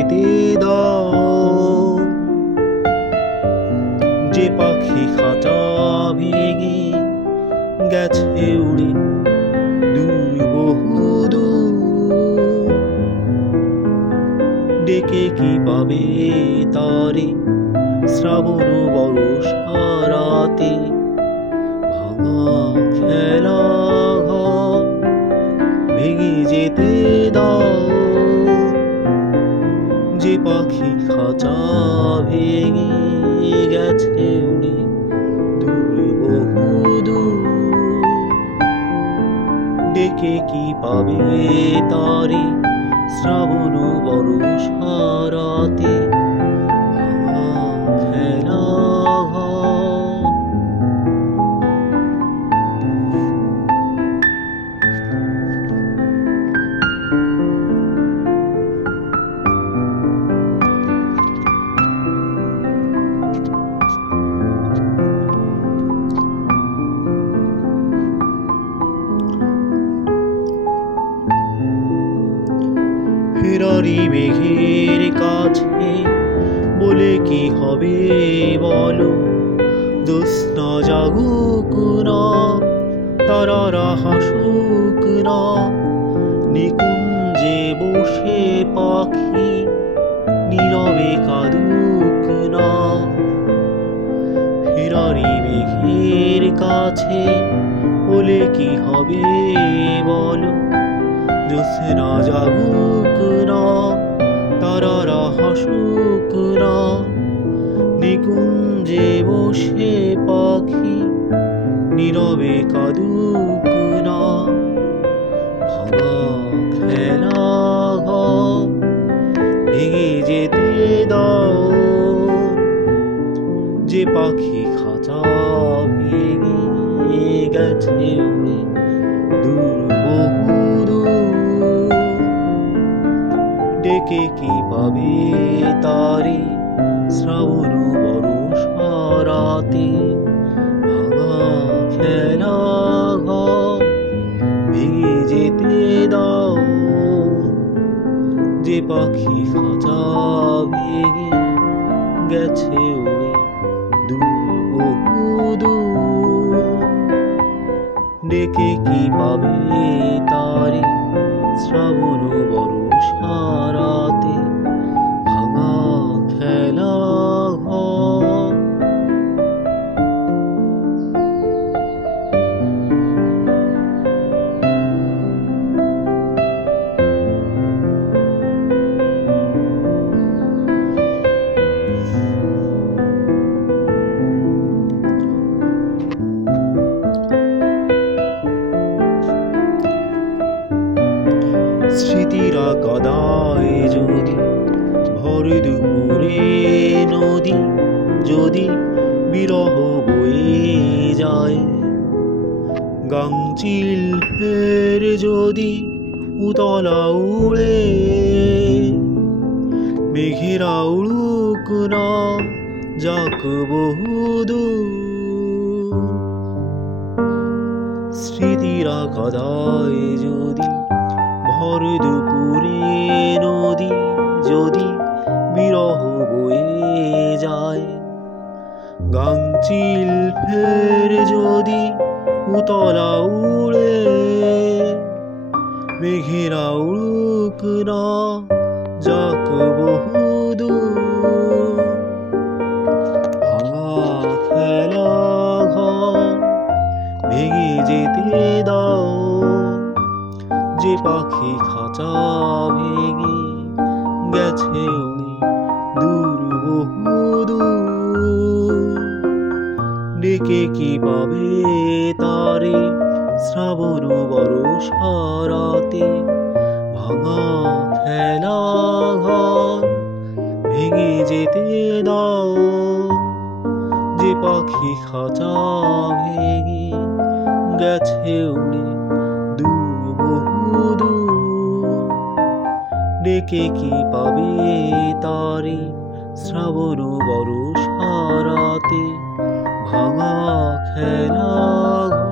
যেতে দাও। যে পাখি খাঁচা ভেঙে গেছে উড়ে দূর বহুদূর, ডেকে কি পাবে তারে শ্রাবণ বর্ষা রাতে। ভাঙা খেলা ঘর ভেঙে যেতে দাও। যে পাখি খাঁচা ভেঙে গেছে উড়ে দূর বহুদূর, ডেকে কি পাবে তারে শ্রাবণ বর্ষা রাতে। ভাঙা খেলা ঘর। ফেরারি মেঘের কাছে বলে কি হবে বলো, জ্যোৎস্না জাগুক না, তারারা হাসুক না, নিকুঞ্জে বসে পাখি নীরবে কাঁদুক না। ফেরারি মেঘের কাছে বলে কি হবে বলো, জ্যোৎস্না জাগুক না, তারারা হাসুক না, নিকুঞ্জে বসে পাখি নীরবে কাঁদুক না। ভাঙা খেলা ঘর ভেঙে যেতে দাও। যে পাখি খাঁচা ভেঙে গেছে উড়ে দূর বহুদূর, ডেকে কি পাবে তারে শ্রাবণ বর্ষা রাতে। ভাঙা খেলা ঘর ভেঙে যেতে দাও। যে পাখি খাঁচা ভেঙে গেছে উড়ে দূর বহুদূর, ডেকে কি পাবে তারে শ্রাবণ বর্ষা রাতে। ভাঙা খেলা ঘর। স্মৃতিরা কাদায় যদি ভর দুপুরে নদী, যদি বিরহ বয়ে যায়, গাংচিল ফের যদি উতলা উড়ে, মেঘেরা উড়ুক না, যাক বহুদূর। স্মৃতিরা কাদায় যদি ভর দুপুরে নদী, যদি বিরহ বয়ে যায়, গাংচিল ফের যদি উতলা উড়ে, মেঘেরা উড়ুক না, যাক বহুদূর। ভাঙা খেলা ঘর ভেঙে যেতে দাও। যে পাখি খাঁচা ভেঙে গেছে উড়ে দূর বহুদূর, ডেকে কি পাবে তারে শ্রাবণ বর্ষা রাতে। ভাঙা খেলা ঘর ভেঙে যেতে দাও। যে পাখি খাঁচা ভেঙে গেছে উড়ে দূর বহুদূর, ডেকে কি পাবে তারে শ্রাবণ বর্ষা রাতে। ভাঙা খেলা ঘর।